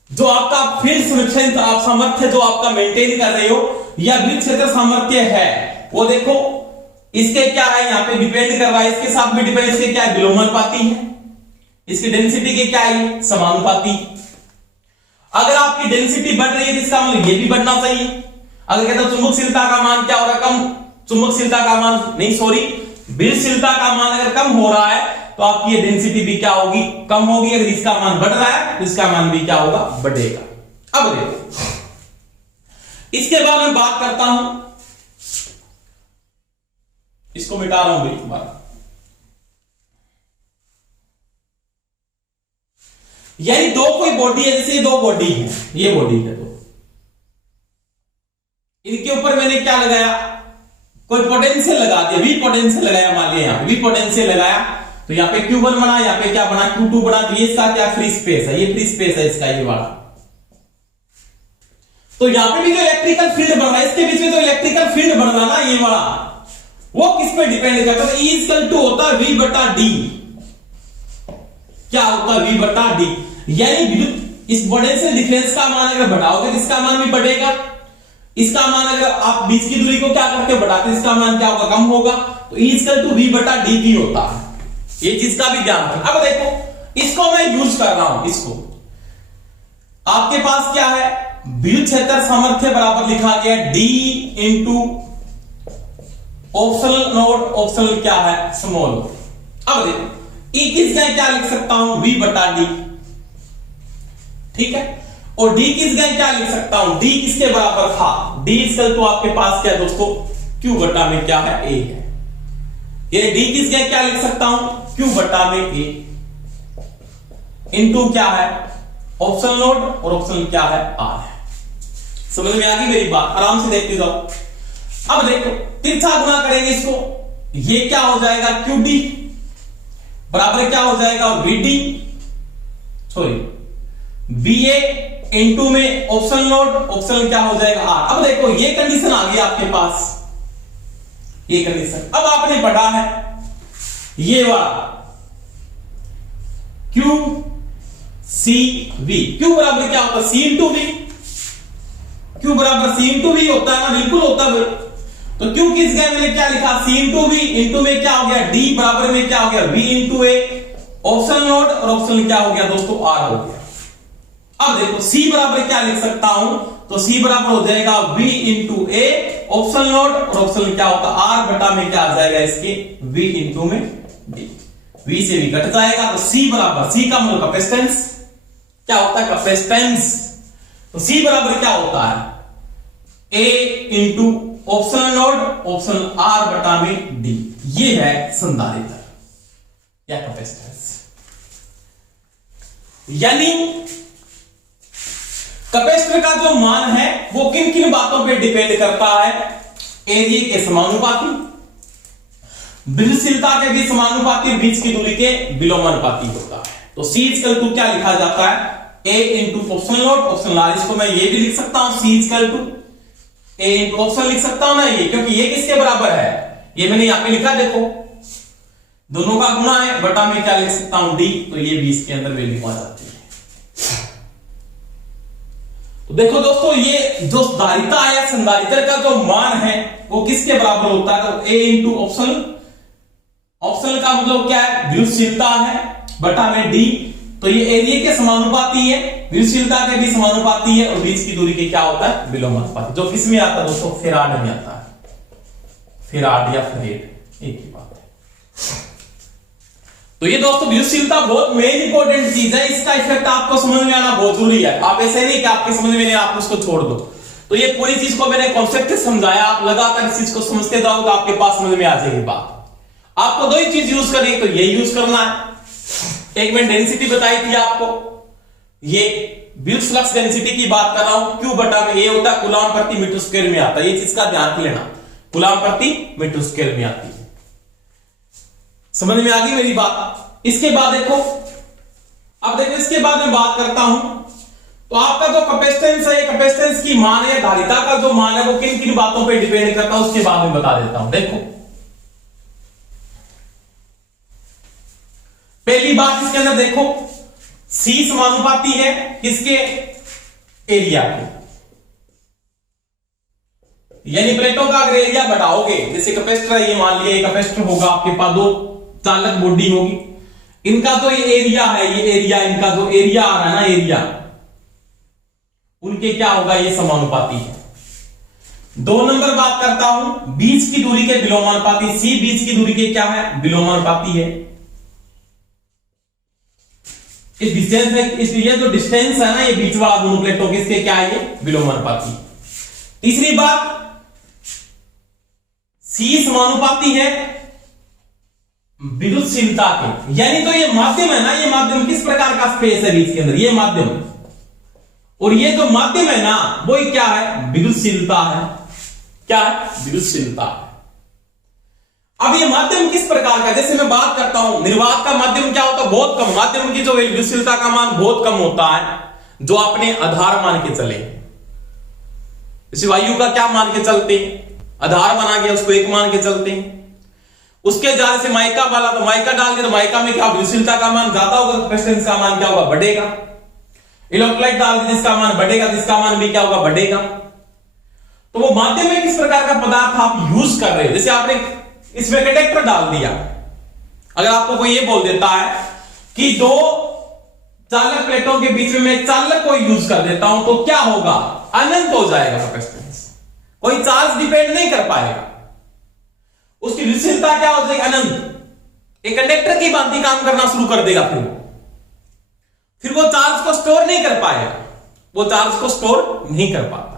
जो आपका फील्ड समीक्षण सामर्थ्य जो आपका मेंटेन कर रहे हो या विद्युत क्षेत्र सामर्थ्य है, वो देखो इसके क्या है, यहां पे डिपेंड कर रहा है, इसके साथ भी डिपेंड, इसके क्या है, विलोमानुपाती है, इसकी डेंसिटी के क्या है, समानुपाती। अगर आपकी डेंसिटी बढ़ रही है तो इसका मतलब ये भी बढ़ना चाहिए। अगर कहते हैं चुंबकशीलता का मान क्या हो रहा है, कम, चुंबकशीलता का मान नहीं सॉरी विद्युतशीलता का मान अगर कम हो रहा है तो आपकी ये डेंसिटी भी क्या होगी, कम होगी। अगर इसका मान बढ़ रहा है तो इसका मान भी क्या होगा, बढ़ेगा। अब देखो इसके बाद मैं बात करता हूं, इसको मिटा रहा हूं एक बार। यानी दो कोई बॉडी है, जैसे ये दो बॉडी है, ये बॉडी है दो, इनके ऊपर मैंने क्या लगाया, कोई पोटेंशियल लगा दिया, वी पोटेंशियल लगाया, मान लिया यहां पे वी पोटेंशियल लगाया, तो यहां पे Q1 बना, यहां पे क्या बना, Q2 बना। तो ये इसका क्या फ्री स्पेस है, ये फ्री स्पेस है इसका ये वाला। तो यहां पे भी जो इलेक्ट्रिकल फील्ड बन रहा है, इसके बीच में जो इलेक्ट्रिकल फील्ड बन रहा ना ये वाला, वो किस पे डिपेंड करता है, E इक्वल टू होता है V बटा D। क्या होता है, V बटा D। यानी विद्युत इस पोटेंशियल डिफरेंस का मान अगर बढ़ाओगे तो इसका मान भी बढ़ेगा, इसका मान अगर आप बीच की दूरी को क्या करके बढ़ाते इसका मान क्या होगा, कम होगा। तो E इक्वल टू V बटा D भी होता है। ये चीज का भी ध्यान रखना। अब देखो इसको मैं यूज कर रहा हूं, इसको आपके पास क्या है, विद्युत क्षेत्र सामर्थ्य बराबर लिखा गया D into optional node, optional क्या है, स्मॉल। अब देखो E किस जगह क्या लिख सकता हूं, V बटा D, ठीक है। और D किस जगह क्या लिख सकता हूं, D किसके बराबर था, D इक्वल टू आपके पास क्या है दोस्तों, Q बटा में क्या है, A है। ये D किस जगह क्या लिख सकता हूं, Q बटा में A इंटू क्या है, ऑप्शन नोड, और ऑप्शन क्या है, R है। समझ में आ गई मेरी बात, आराम से देखते जाओ। अब देखो तिरछा गुणा करेंगे इसको, ये क्या हो जाएगा, QD बराबर क्या हो जाएगा, VD सॉरी BA इंटू में ऑप्शन नोड, ऑप्शन क्या हो जाएगा, R। अब देखो ये कंडीशन आ गई आपके पास, ये कंडीशन। अब आपने पढ़ा है ये वाला क्यू सी वी। क्यू बराबर क्या होता है? सी इंटू वी। क्यू बराबर सी इंटू वी होता है ना? बिल्कुल होता है। तो क्यू किस गया, मैंने क्या लिखा? सी इंटू वी, इंटू में क्या हो गया? डी बराबर में क्या हो गया? V into A. Epsilon naught, और ऑप्शन क्या हो गया दोस्तों? आर हो गया। अब देखो सी बराबर क्या लिख सकता हूं? तो सी बराबर हो जाएगा v into A, epsilon naught, और ऑप्शन क्या होता है? आर बटा में क्या आ जाएगा इसके? v इंटू में d। v से v कट जाएगा, तो सी बराबर, सी का मतलब कैपेसिटेंस क्या होता है? कैपेसिटेंस। तो सी बराबर क्या होता है? a into epsilon naught, epsilon r बटा में d। ये है संधारित्र या कैपेसिटेंस। यानी कैपेसिटर का जो मान है वो किन किन बातों पे डिपेंड करता है? एरिया के समानुपाती, विद्युतशीलता के भी समानुपाती, बीच की दूरी के विलोमानुपाती होता है। तो C इक्वल टू क्या लिखा जाता है? A into epsilon naught, epsilon r. इसको मैं ये भी लिख सकता हूं, C equal to A into epsilon लिख सकता हूं ना ये, क्योंकि ये किसके बराबर है? ये मैंने यहां पे लिखा, देखो दोनों का गुणा है, बटा में क्या लिख सकता हूं? D। तो ये 20 के अंदर वैल्यू आ जाती है। तो देखो दोस्तों, ये जो धारिता है, संधारित्र का जो मान है वो किसके बराबर होता है? तो A इंटू ऑप्शन, ऑप्शन का मतलब क्या है? विद्युतशीलता है, बटा में D। तो ये एरिया के समानुपाती है, विद्युतशीलता के भी समानुपाती है, और बीच की दूरी के क्या होता है? विलोमानुपाती। जो किस में आता है दोस्तों? फेराड में आता है। फेराड या फेरेड एक ही बात है। तो ये दोस्तों विद्युतशीलता बहुत मेन इंपॉर्टेंट चीज है, इसका इफेक्ट आपको समझ में आना बहुत जरूरी है। आप ऐसे नहीं कि आपके समझ में नहीं, आप उसको छोड़ दो। तो ये पूरी चीज को मैंने कॉन्सेप्ट समझाया, आप लगातार इस चीज को समझते जाओ तो आपके पास समझ में आ जाएगी बात। आपको दो ही चीज यूज करनी, तो ये यूज करना है। एक मैंने डेंसिटी बताई थी आपको, ये विद्युत फ्लक्स डेंसिटी की बात कर रहा हूं, क्यू बटा में ये होता है कूलम प्रति मीटर स्क्वायर में आता है। ये चीज का ध्यान लेना, कूलम प्रति मीटर स्क्वायर में आती है। समझ में आ गई मेरी बात? इसके बाद देखो, अब देखो इसके बाद मैं बात करता हूं, तो आपका जो कैपेसिटेंस है, कैपेसिटेंस की मान है, धारिता का जो मान है वो किन किन बातों पे डिपेंड करता है, उसके बाद में बता देता हूं। देखो पहली बात इसके अंदर देखो, C समानुपाती है किसके? एरिया के। यानी प्लेटों का अगर एरिया बढ़ाओगे, जैसे कैपेसिटर है, ये मान लिया कैपेसिटर होगा, आपके पास दो चालक बॉडी होगी, इनका जो ये एरिया है, ये एरिया, इनका जो एरिया आ रहा है ना, एरिया उनके क्या होगा? ये समानुपाती है। 2 नंबर बात करता हूं, बीच की दूरी के विलोमानुपाती। C बीच की दूरी के क्या है? विलोमानुपाती है। इस डिस्टेंस में, इसलिए जो डिस्टेंस है ना, ये बीच वाला दोनों प्लेटों के, इसके क्या है? ये विलोमानुपाती। तीसरी बात, C समानुपाती है विद्युतशीलता के। यानी तो ये माध्यम है ना, ये माध्यम किस प्रकार का स्पेस है बीच के अंदर? ये माध्यम, और ये जो माध्यम है ना, वो क्या है? विद्युतशीलता है। क्या है? विद्युतशीलता है। अब ये माध्यम किस प्रकार का? जैसे मैं बात करता हूं, निर्वात का माध्यम क्या होता है? बहुत कम। माध्यम की जो विद्युतशीलता का मान बहुत कम होता है, जो अपने आधार मान के चले। जैसे वायु का क्या मान के चलते हैं? आधार बना गया, उसको एक मान के चलते हैं। उसके ज्यादा से माइका वाला, तो माइका डाल के, तो माइका में क्या विद्युतशीलता का मान ज्यादा होगा, कैपेसिटेंस का मान क्या होगा? बढ़ेगा। इलेक्ट्रोलाइट डाल के जिसका मान बढ़ेगा, जिसका मान भी क्या होगा? बढ़ेगा। तो वो माध्यम में किस प्रकार का पदार्थ आप यूज कर रहे हो? जैसे आपने इसमें कंडक्टर डाल दिया, अगर आपको कोई ये बोल देता है कि दो चालक प्लेटों के बीच में मैं चालक को यूज कर देता हूं, तो क्या होगा? अनंत हो जाएगा कैपेसिटेंस, कोई चार्ज डिपेंड नहीं कर पाएगा, उसकी विद्युतशीलता क्या हो जाएगी? अनंत। एक कंडक्टर की भांति काम करना शुरू कर देगा, फिर वो चार्ज को स्टोर नहीं कर पाएगा, वो चार्ज को स्टोर नहीं कर पाता है।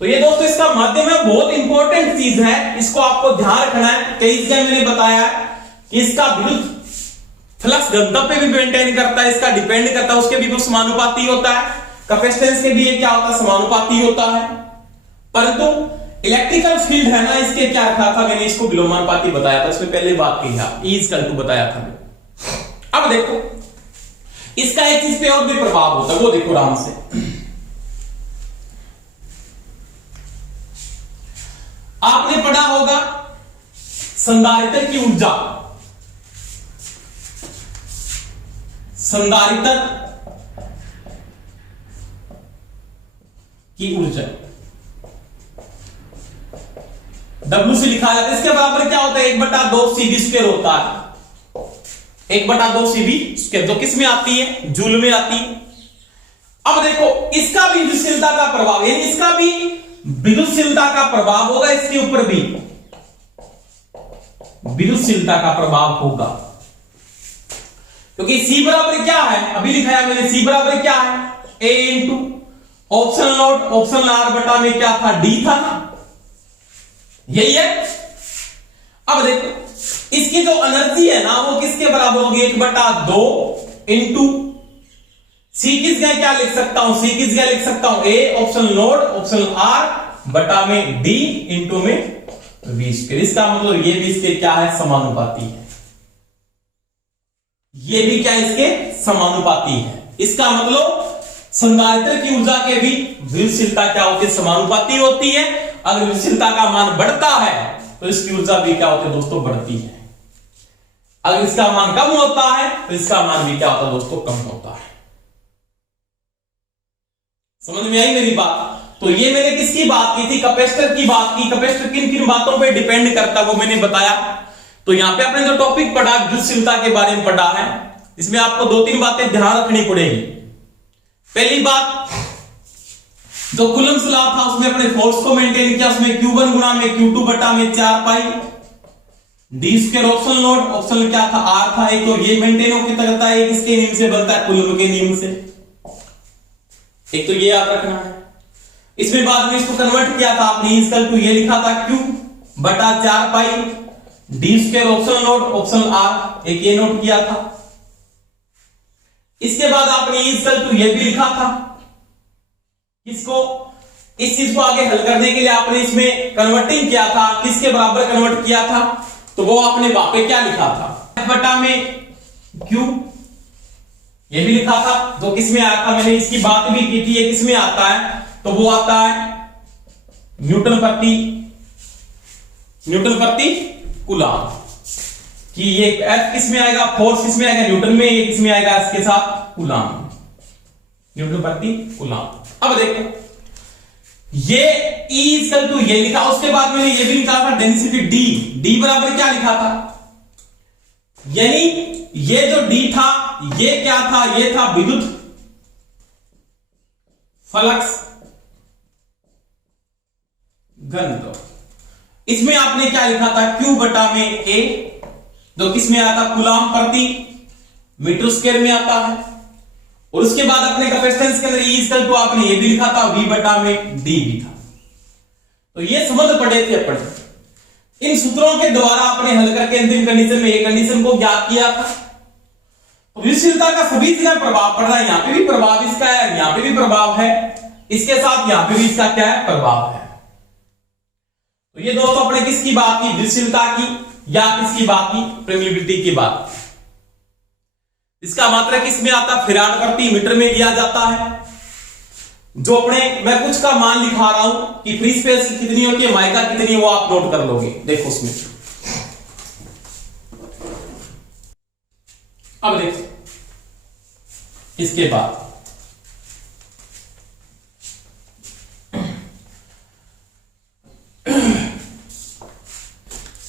तो ये दोस्तों इसका माध्यम है, बहुत इंपॉर्टेंट चीज है, इसको आपको ध्यान रखना है। कई जगह मैंने बताया है कि इसका विद्युत फ्लक्स गंतव्य पे भी मेंटेन करता है, इसका डिपेंड करता है, उसके भी वो समानुपाती होता है, कैपेसिटेंस के भी ये क्या होता है? समानुपाती होता है। परंतु इलेक्ट्रिकल फील्ड है ना, इसके क्या रखा था मैंने? इसको विलोमानुपाती बताया था, इसमें पहले बात की था, E = बताया था। अब देखो इसका एक चीज पे और भी प्रभाव होता है, वो देखो आराम से। आपने पढ़ा होगा संधारित्र की ऊर्जा, संधारित्र की ऊर्जा W से लिखा जाता है। इसके बराबर क्या होता है, 1/2 CV स्क्वायर होता है, 1/2 CV स्क्वायर, जो किस में आती है, जूल में आती है। अब देखो इसका भी विद्युतशीलता का प्रभाव, यानी इसका भी विद्युतशीलता का प्रभाव होगा, इसके ऊपर भी विद्युतशीलता का प्रभाव होगा, क्योंकि C बराबर क्या है, अभी लिखा है मैंने, C बराबर क्या है, A into epsilon naught option R बटा में क्या था, D था ना, यही है। अब देखो इसकी जो एनर्जी है ना वो किसके बराबर होगी, 1/2 इंटू सी किस गया, क्या लिख सकता हूं, सी किस गया लिख सकता हूं, A epsilon naught epsilon r बटा में डी इंटू में 20। इसका मतलब ये भी इसके क्या है, समानुपाती है, ये भी क्या इसके समानुपाती है। इसका मतलब संधारित्र की ऊर्जा के भी विद्युतशीलता क्या होती है, समानुपाती होती है। अगर विद्युतशीलता का मान बढ़ता है तो इसकी ऊर्जा भी क्या होती है दोस्तों, बढ़ती है। अगर इसका मान कम होता है तो इसका मान भी क्या होता है दोस्तों, कम होता है। समझ में आई मेरी बात। तो ये मैंने किसकी बात की थी, कैपेसिटर की बात की। कैपेसिटर किन किन बातों पे डिपेंड करता है वो मैंने बताया। तो यहां पे आपने जो टॉपिक पढ़ा विद्युतशीलता के बारे में पढ़ा है, इसमें आपको 2-3 बातें ध्यान रखनी पड़ेगी। पहली बात, जो कूलम्ब्स लॉ था उसमें अपने फोर्स को मेंटेन किया, उसमें Q1 गुणा में Q2 बटा में 4 पाई D square option naught option क्या था, R था एक, तो ये मेंटेन होकर करता है, एक इसके नियम से बनता है, कूलम्ब के नियम से। एक तो ये याद रखना है। इसमें बाद में इसको कन्वर्ट किया था आपने, इक्वल टू ये लिखा था Q बटा 4 पाई D square option naught option R, एक ये नोट किया था। इसके बाद आपने इक्वल टू ये भी लिखा था, इसको इस चीज को आगे हल करने के लिए आपने इसमें कन्वर्टिंग किया था, किसके बराबर कन्वर्ट किया था, तो वो आपने वहां पे क्या लिखा था, बटा में Q, ये भी लिखा था, जो किसमें आया था, मैंने इसकी बात भी की थी, ये किसमें आता है, तो वो आता है न्यूटन प्रति कूलम्ब, कि ये F किसमें आएगा, फोर्स किसमें आएगा, न्यूटन में, ये किसमें आएगा इसके साथ, कूलम्ब, न्यूटन प्रति कूलम्ब। अब देखो ये E इक्वल टू ये लिखा, उसके बाद मैंने ये भी लिखा था डेंसिटी D बराबर क्या लिखा था, यानी ये जो D था ये क्या था, ये था विद्युत फ्लक्स घनत्व। इसमें आपने क्या लिखा था, Q बटा में A, जो किसमें आता, कूलम्ब प्रति मीटर स्क्वायर में आता है। और उसके बाद अपने कैपेसिटेंस के अंदर E इक्वल टू आपने ये भी लिखा था, V बटा में D भी था। तो ये समझ पड़े थे अपन। इन सूत्रों के द्वारा आपने हल करके अंतिम कंडीशन में एक कंडीशन को ज्ञात किया था। तो विद्युतशीलता का सभी जगह प्रभाव पड़ रहा है, यहां पे भी प्रभाव इसका है, यहां पे भी प्रभाव है, इसके साथ यहां पे भी इसका क्या है, प्रभाव है। तो ये दोस्तों अपने किसकी बात की, विद्युतशीलता की, या किसकी बात की, परमीबिलिटी की बात। इसका मात्रक किसमें आता है, फैराड प्रति मीटर में लिया जाता है। जो अपने मैं कुछ का मान लिखा रहा हूं कि फ्री स्पेस कितनी होती है, माइका कितनी है, वो आप नोट कर लोगे। देखो उसमें अब देखो इसके बाद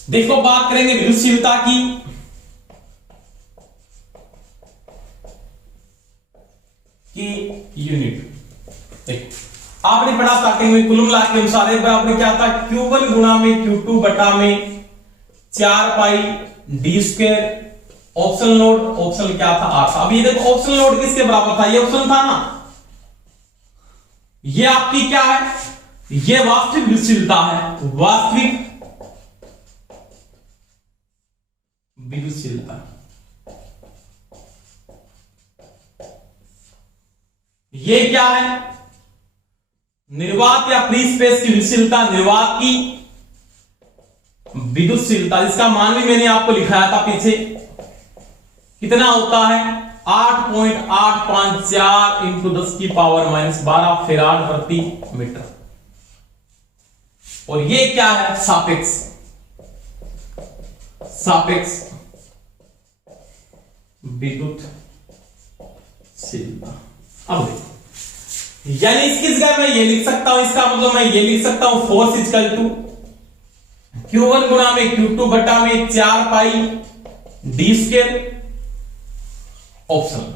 देखो बात करेंगे विद्युतशीलता की। यूनिट देखो आपने पढ़ा स्टार्टिंग में कूलम्ब लॉ के अनुसार बराबर क्या था, Q1 गुणा में Q2 बटा में 4 पाई D square option naught option क्या था, R था। अब ये देखो ऑप्शन नोड किसके बराबर था, ये ऑप्शन था ना, ये आपकी क्या है, ये वास्तविक विद्युतशीलता है, वास्तविक विद्युतशीलता। ये क्या है, निर्वात या फ्री स्पेस की विद्युतशीलता, निर्वात की विद्युतशीलता, जिसका मान भी मैंने आपको लिखाया था पीछे, कितना होता है 8.854 इंटू 10 की पावर -12 फैराड प्रति मीटर। और ये क्या है, सापेक्ष विद्युत सीधा। अब देखो, यानी इसकी जगह मैं ये लिख सकता हूं, इसका मतलब मैं ये लिख सकता हूं फोर्स इक्वल टू Q1 गुणा में Q2 बटा में 4 पाई डी स्क्वायर ऑप्शन।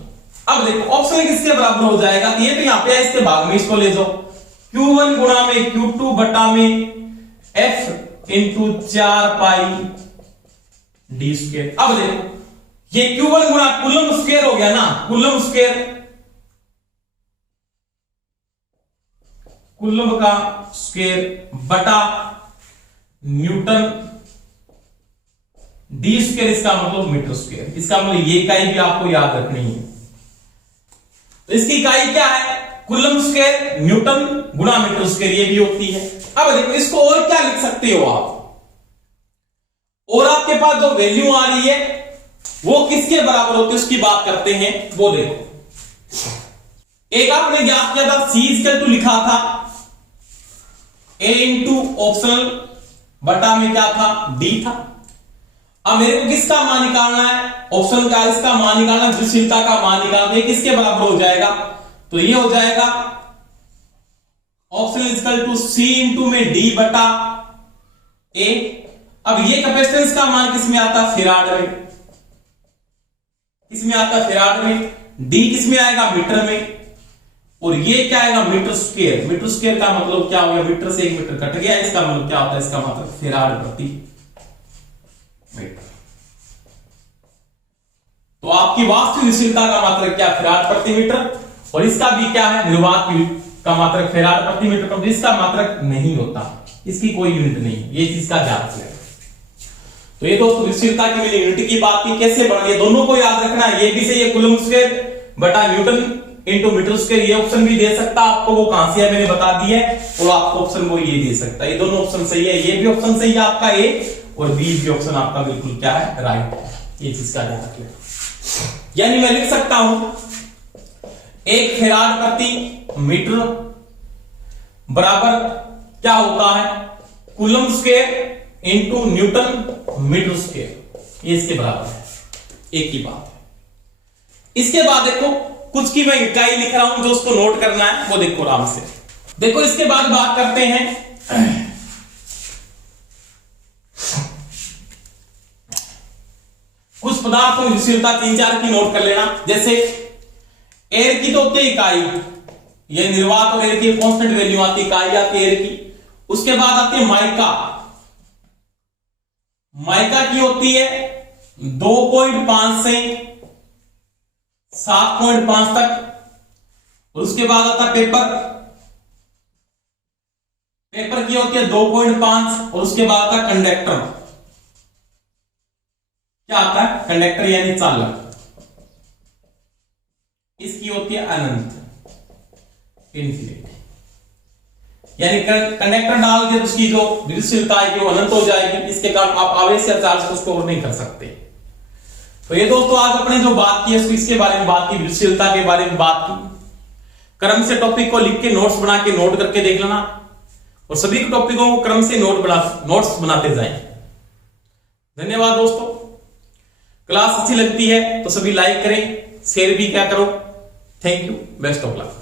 अब देखो ऑप्शन किसके बराबर हो जाएगा, ये तो यहां पे है, इसके भाग में इसको ले जाओ, Q1 गुणा में Q2 बटा में F into 4 pi D square. अब देखो ये Q1 गुणा कूलम स्क्वायर हो गया ना, कूलम स्क्वायर, कूलम का स्क्वायर बटा न्यूटन डी स्क्वायर, इसका मतलब मीटर स्क्वायर। इसका मतलब ये इकाई भी आपको याद रखनी है। तो इसकी इकाई क्या है, कूलम स्क्वायर न्यूटन गुणा मीटर स्क्वायर, ये भी होती है। अब देखो इसको और क्या लिख सकते हो आप, और आपके पास जो वैल्यू आ रही है वो किसके बराबर होती है उसकी बात करते हैं। वो देखो, एक आपने ज्ञात किया था C इक्वल टू लिखा था A इंटू ऑप्शनल बटा में क्या था, D था। अब मेरे को किसका मान निकालना है, ऑप्शन का, इसका मान निकालना, गतिशीलता का मान निकालना है, किसके बराबर हो जाएगा, तो ये हो जाएगा epsilon equal to C into में D बटा A। अब ये कैपेसिटेंस का मान किसमें आता है, फैराड में, किसमें आता है, फैराड में। D किसमें आएगा, मीटर में, और ये क्या आएगा, मीटर स्क्वायर। मीटर स्क्वायर का मतलब क्या हो गया, मीटर से 1 मीटर कट गया, इसका मतलब क्या होता है, इसका मतलब फैराड प्रति मीटर। तो आपकी वास्तविक गतिशीलता का मात्रक क्या, फैराड प्रति मीटर, और इसका भी क्या है, निर्वात का मात्रक फैराड प्रति मीटर, पर इसका मात्रक नहीं होता, इसकी कोई यूनिट नहीं, ये चीज का ध्यान रखना। तो ये दोस्तों गतिशीलता की मैंने यूनिट की बात की, कैसे बढ़ गई, दोनों को याद रखना है। ये भी सही है, कूलम स्क्वायर बटा न्यूटन इंटू मीटर स्क्वायर, ये ऑप्शन भी दे सकता आपको, वो कहां से है मैंने बता दी है, और आपको ऑप्शन वो ये दे सकता है। ये दोनों ऑप्शन सही है, ये भी ऑप्शन सही है आपका ए, और बी भी ऑप्शन आपका बिल्कुल क्या है, राइट है। ये चीज का ध्यान रखना, यानी मैं लिख सकता हूं 1 फैराड प्रति मीटर बराबर क्या होता है, coulomb square into newton metre square, ये इसके बराबर है, एक ही बात है। इसके बाद देखो कुछ की मैं इकाई लिख रहा हूं, जो उसको नोट करना है वो देखो आराम से। देखो इसके बाद बात करते हैं कुछ पदार्थों की गतिशीलता 3-4 की नोट कर लेना। जैसे एयर की तो होती है इकाई, ये निर्वात और एयर की कांस्टेंट वैल्यू आती है, इकाई आती है एयर की। उसके बाद आती है माइका, माइका की होती है 2.5 से 7.5 तक। और उसके बाद आता है पेपर, पेपर की होती है 2.5, और उसके बाद आता है कंडक्टर, क्या आता है, कंडक्टर यानी चालक, इसकी होती है अनंत, इन्फिनिटी। यानी कंडक्टर डाल के उसकी जो गतिशीलता है वो अनंत हो जाएगी, इसके कारण आप आवेश या चार्ज को स्टोर नहीं कर सकते। तो ये दोस्तों आज अपने जो बात की है इसके बारे में बात की, गतिशीलता के बारे में बात की। क्रम से टॉपिक को लिख के नोट्स बना के नोट करके देख लेना, और सभी टॉपिकों को क्रम से नोट्स बनाते जाएं। धन्यवाद दोस्तों। क्लास अच्छी लगती है तो सभी लाइक करें, शेयर भी क्या करो। Thank you, best of luck.